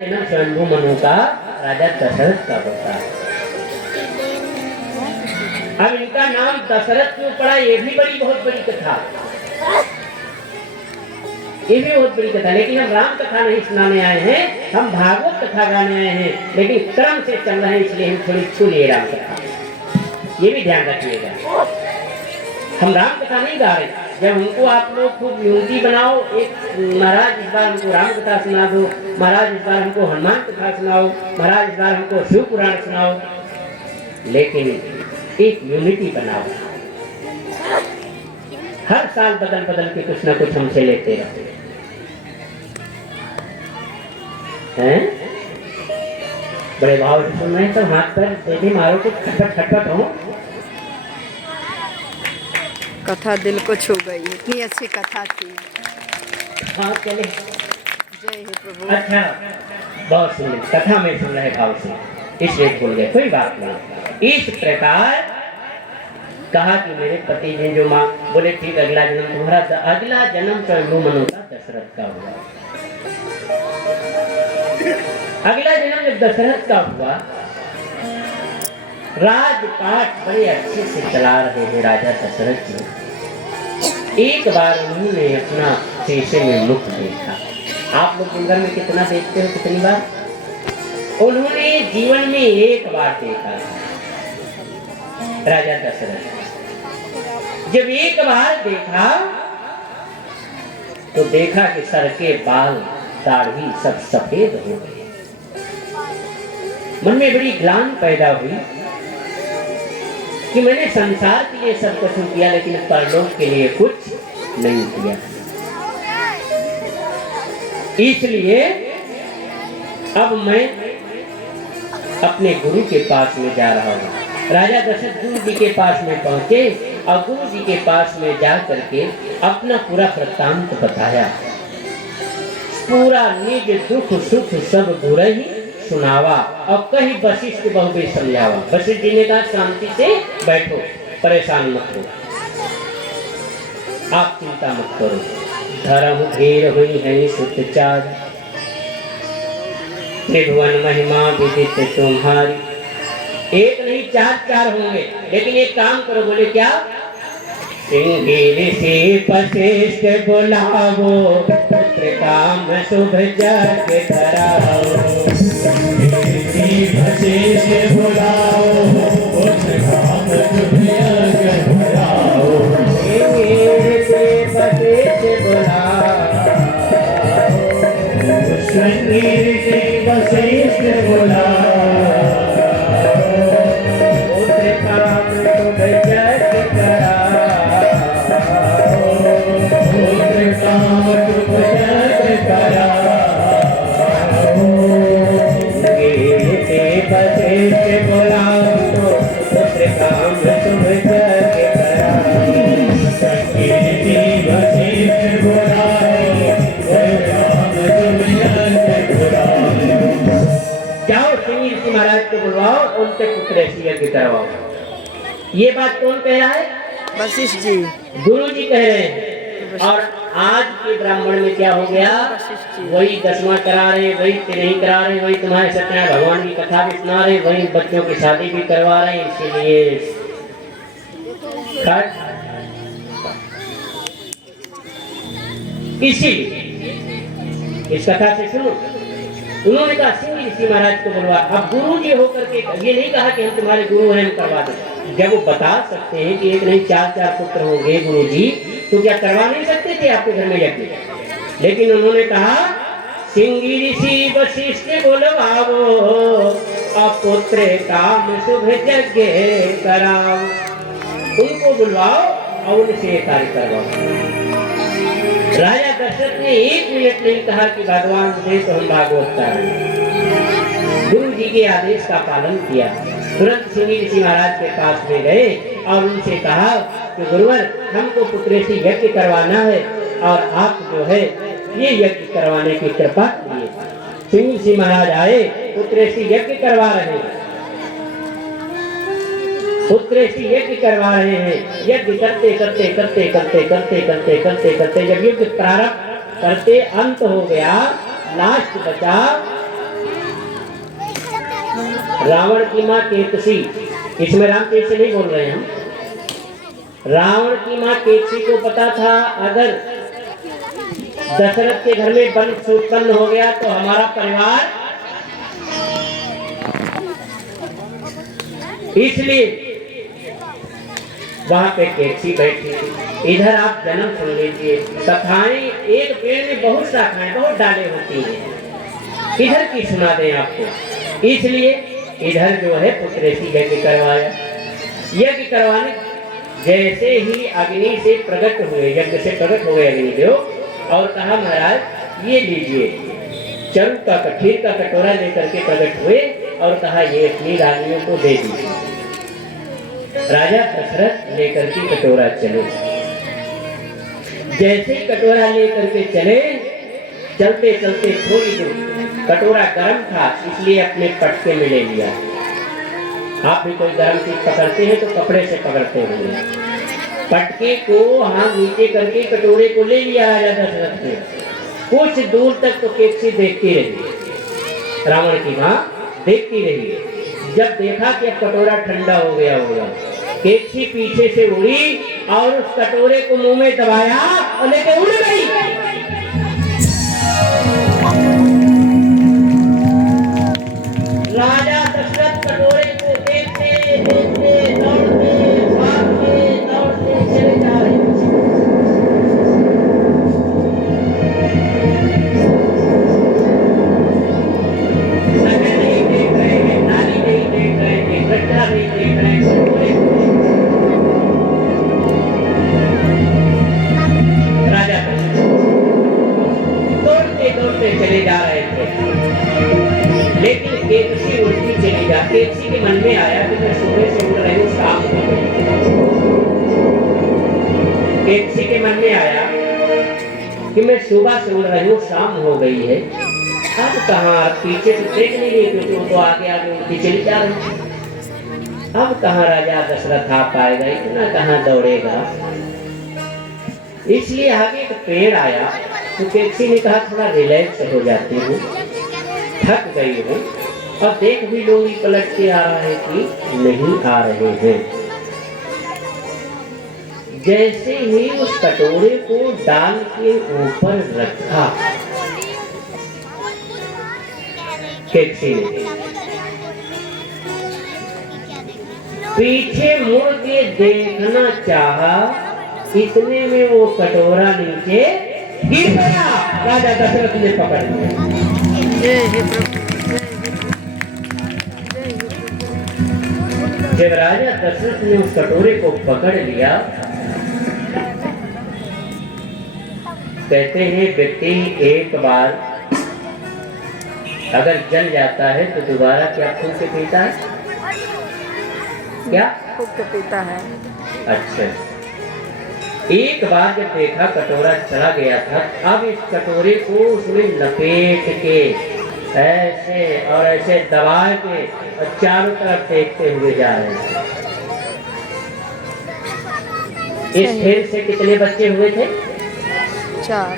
जन्म स्वयंभू मनु का राजा दशरथ का होता है। अब इनका नाम दशरथ क्यों पड़ा, ये भी बहुत बड़ी कथा, ये भी बहुत बड़ी कथा। लेकिन हम राम कथा नहीं सुनाने आए हैं, हम भागवत कथा गाने आए हैं। लेकिन क्रम से चल रहे हैं, इसलिए हम थोड़ी छू लिए राम कथा, ये भी ध्यान रखिएगा। हम राम कथा नहीं गा रहे। जब हमको आप लोग खूब यूनिटी बनाओ, एक महाराज इस बार हमको राम कथा सुना दो, महाराज इस बार हमको हनुमान कथा सुनाओ, महाराज इस बार हमको शिव पुराण सुनाओ, लेकिन एक यूनिटी बनाओ। हर साल बदल बदल के कुछ ना कुछ हमसे लेते रहो, हैं? बड़े भाव से सुन रहे हैं, तो हाथ पर दे मारो, कुछ खटपट खटपट हो। कथा दिल को छू गई, इतनी अच्छी कथा थी। हाँ चले, जय हे प्रभु। अच्छा, बहुत सुंदर कथा में सुन रहे भाव से, इसलिए भूल गए, कोई बात नहीं। इस प्रकार कहा कि मेरे पति ने जो माँ बोले, ठीक अगला जन्म तुम्हारा, अगला जन्म स्वयंभू मनु का दशरथ का हुआ। अगला जन्म जब दशरथ का हुआ, राजपाट बड़े अच्छे से चला रहे हैं राजा दशरथ जी। एक बार उन्होंने अपना शीशे में मुख देखा। आप लोग दिन भर में कितना देखते हो, कितनी बार? उन्होंने जीवन में एक बार देखा राजा दशरथ। जब एक बार देखा तो देखा कि सर के बाल दाढ़ी सब सफेद हो गए। मन में बड़ी ग्लानि पैदा हुई कि मैंने संसार के लिए सब कुछ किया, लेकिन परलोक के लिए कुछ नहीं किया। इसलिए अब मैं अपने गुरु के पास में जा रहा हूँ। राजा दशरथ गुरु जी के पास में पहुंचे और गुरु जी के पास में जा करके अपना पूरा वृत्तांत बताया। पूरा निज दुख सुख सब गुरु ही सुनावा और कहीं वशिष्ठ बहु भी समझावा। वशिष्ठ जी ने कहा, शांति से बैठो, परेशान मत हो, आप चिंता मत करो, धर्म घेर हुई है सुतचार, त्रिभुवन महिमा विदित तुम्हारी। एक नहीं चार होंगे, लेकिन एक काम करो। बोले क्या? सिंगिर से वशिष्ठ बुलावो, पुत्र काम शुभ जग कराओ। वशिष्ठ बुलाओ, पुत्र काम शुभ जग कराओ। सिंगिर से वशिष्ठ बुलाओ, सिंगिर से वशिष्ठ बुलाओ, पुत्र काम शुभ जग कराओ। महाराज को बुलवाओ, उनसे पुत्र यज्ञ करवाओ। ये बात कौन कह रहा है? वशिष्ठ जी, गुरु जी कह रहे हैं। और आज के ब्राह्मण में क्या हो गया? वही 10वां करा रहे, वही 13 करा रहे, वही तुम्हारे सत्यनारायण भगवान की कथा भी सुना रहे, वही बच्चों की शादी भी करवा रहे। इसीलिए इसीलिए इस कथा से सुनो। उन्होंने कहा, सिंह ऋषि महाराज को बुलवा। अब गुरु जी होकर के ये नहीं कहा कि हम तुम्हारे गुरु हैं, हम करवा दें। जब वो बता सकते हैं कि एक नहीं चार पुत्र होंगे गुरु जी, तो क्या करवा नहीं सकते थे आपके घर में यज्ञ? लेकिन उन्होंने कहा, सिंह ऋषि वशिष्ठ बुलवाओ, पुत्र काम शुभ यज्ञ कराओ। उनको बुलवाओ और उनसे कार्य करवाओ। राजा दशरथ ने 1 मिनट नहीं कहा कि भगवान दे तो हम भागवत करें। गुरु जी के आदेश का पालन किया। तुरंत सिंह ऋषि महाराज के पास में गए और उनसे कहा कि गुरुवर, हमको पुत्रेशी यज्ञ करवाना है और आप जो है ये यज्ञ करवाने की कृपा कीजिए। सिंह ऋषि महाराज आए, पुत्रेशी यज्ञ करवा रहे हैं, पुत्रेशी यज्ञ करवा रहे हैं। यज्ञ करते करते करते करते करते करते करते करते जब यज्ञ प्रारंभ करते अंत हो गया, लास्ट बचा रावण की माँ केकसी, इसमें रामचरित से नहीं बोल रहे हैं हम। रावण की माँ केकसी को पता था अगर दशरथ के घर में वंश उत्पन्न हो गया तो हमारा परिवार, इसलिए वहां पे केकसी बैठी थी। इधर आप जन्म सुन लीजिए। कथाएं एक पेड़ में बहुत शाखाएं, बहुत डालें होती हैं। इधर की सुना दें आपको, इसलिए इधर जो है पुत्रेसी यज्ञ करवाया। यज्ञ करवाने जैसे ही अग्नि से प्रकट हुए, यज्ञ से प्रकट हुए अग्निदेव, और कहा महाराज ये लीजिए, चरु का खीर का कटोरा लेकर के प्रकट हुए और कहा ये अपनी रानियों को दे दीजिए। राजा दशरथ लेकर के कटोरा चले। जैसे ही कटोरा लेकर के चले, चलते चलते थोड़ी दूर कटोरा गर्म था, इसलिए अपने पटके में ले लिया। आप भी कोई गर्म चीज पकड़ते हैं तो कपड़े से पकड़ते होंगे। पटके को हाथ नीचे करके कटोरे को ले लिया राजा दशरथ ने। कुछ दूर तक तो केकसी देखती रही, रावण की माँ देखती रही। जब देखा कि अब कटोरा ठंडा हो गया होगा, केकसी पीछे से उड़ी और उस कटोरे को मुंह में दबाया और लेके उड़ गई। राजा दशरथ कटोरे को देखते देखते दौड़ते भागते दौड़ते चले जा रहे हैं। नगर नहीं देख रहे हैं, नाली नहीं देख रहे हैं, गड्ढा नहीं देख रहे हैं, कटोरे को राजा दौड़ते दौड़ते चले जा रहे थे। लेकिन केकसी उल्टी चली जा। केकसी के मन में आया कि मैं सुबह से उड़ रही हूँ, शाम हो गई। केकसी के मन में आया कि मैं सुबह से उड़ रही हूँ, शाम हो गई है, अब कहाँ, पीछे तो देख नहीं रही क्योंकि वो तो आगे आगे उल्टी चली जा रही। अब कहाँ राजा दशरथ आ पाएगा, इतना कहाँ दौड़ेगा। इसलिए आगे एक पेड़ आया तो केकसी ने कहा थोड़ा रिलैक्स हो जाती हूँ, थक गई हूँ। और देख भी लोग पलट के आ रहे कि नहीं आ रहे हैं। जैसे ही उस कटोरे को डाल के ऊपर रखा केकसी ने, पीछे मुड़ के देखना चाहा, इतने में वो कटोरा नीचे गिर गया। राजा दशरथ ने पकड़ लिया। जब राजा दशरथ ने उस कटोरे को पकड़ लिया, कहते हैं व्यक्ति एक बार अगर जल जाता है तो दोबारा क्या खून के पीता है? क्या खूब के पीता है। अच्छा, एक बार जब देखा कटोरा चला गया था, अब इस कटोरे को उसमें लपेट के ऐसे और ऐसे दबा के और चारों तरफ देखते हुए जा रहे थे। इस खेल से कितने बच्चे हुए थे? 4।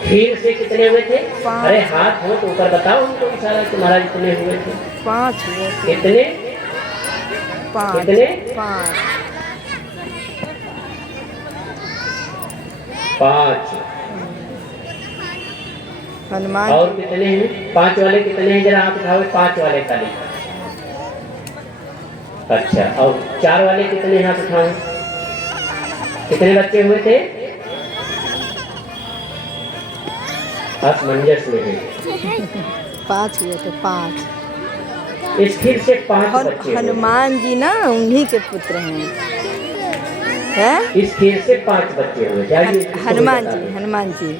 खीर से कितने हुए थे? 5। अरे हाथ हो तो ऊपर बताओ उनको इशारा तुम्हारा कितने हुए थे? 5 हुए थे। कितने? 5। कितने? 5। हनुमान और कितने हैं? 5 वाले कितने हैं? जरा हाथ उठाओ। 5 वाले खाली। अच्छा, और 4 वाले कितने हाथ उठाओ? कितने बच्चे हुए थे? असमंजस में है। 5 हुए थे। 5। इस खीर से 5 बच्चे। हनुमान जी ना उन्हीं के पुत्र हैं। है? इस खीर से 5 बच्चे हुए। हनुमान जी।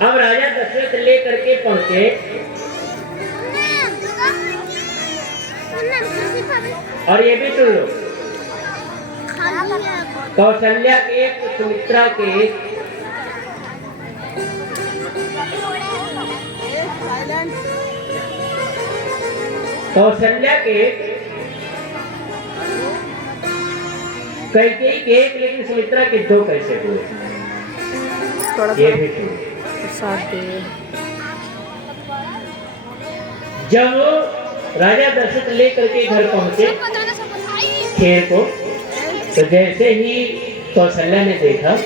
अब राजा दशरथ ले करके पहुंचे और ये भी सुन लो, कौशल्या के एक, सुमित्रा के एक, कौशल्या के कैकेयी के एक, लेकिन सुमित्रा के 2 कैसे हुए? ये भी सुनो। साथ जब राजा दशरथ ले करके घर पहुंचे खीर को। तो जैसे ही कौशल्या ने देखा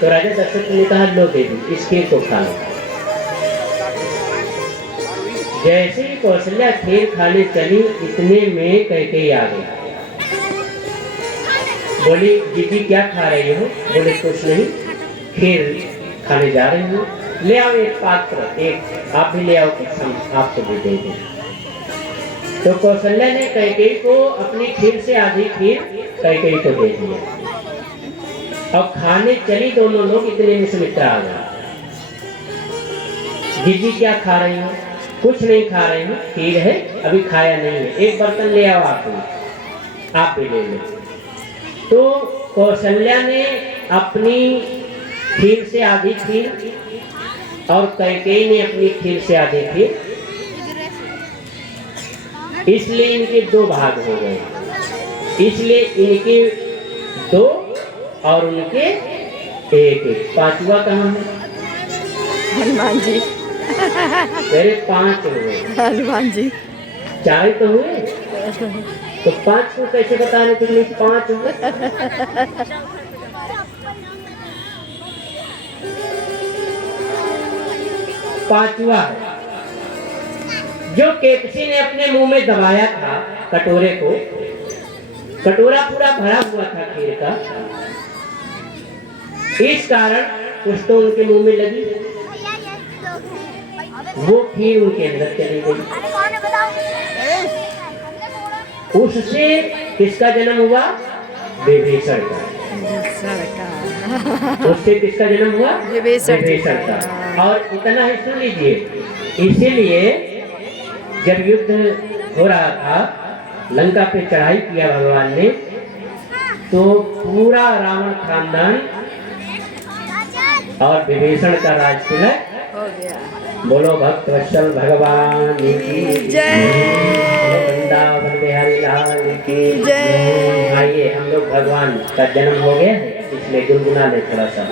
तो राजा दशरथ ने कहा, लो देवी इस खीर को खा लो। जैसे ही कौशल्या खीर खाने चली, इतने में कैकेयी आ गई। बोली, दीदी क्या खा रही हो? बोले, कुछ नहीं, खीर खाने जा रही हूँ। ले आओ एक पात्र, एक आप भी ले आओ, कुछ हम आपको भी दे दें। तो कौशल्या ने कैकेयी को अपनी खीर से आधी खीर कैकेयी को दे दिया। अब खाने चली दोनों लोग, इतने में सुमित्रा आ गया। दीदी क्या खा रही हो? कुछ नहीं खा रही हूँ, खीर है, अभी खाया नहीं है, एक बर्तन ले आओ, आप भी ले लो। तो कौशल्या ने अपनी खीर से आधी खीर और कैकेयी ने अपनी खीर से आधी खीर, इसलिए इनके दो भाग हो गए। इसलिए इनके दो और उनके एक एक। पांचवा कहाँ है? हनुमान जी। मेरे 5 हुए, हनुमान जी। 4 तो हुए, तो 5 को कैसे बता रहे थे? 5 हुए। पांचवा है जो केकसी ने अपने मुंह में दबाया था कटोरे को। कटोरा पूरा भरा हुआ था खीर का, इस कारण कुछ तो उनके मुंह में लगी, वो खीर उनके अंदर चली गई। उससे किसका जन्म हुआ? विभीषण का। उससे किसका जन्म हुआ? विभीषण का। और इतना ही सुन लीजिए, इसीलिए जब युद्ध हो रहा था, लंका पे चढ़ाई किया भगवान ने, तो पूरा रावण खानदान और विभीषण का राज तिलक हो गया। बोलो भक्त वत्सल भगवान की जय। वृंदावन बिहारी लाल की जय। आइए, हम लोग भगवान का जन्म हो गया है, इसलिए गुनगुना ले थोड़ा सा।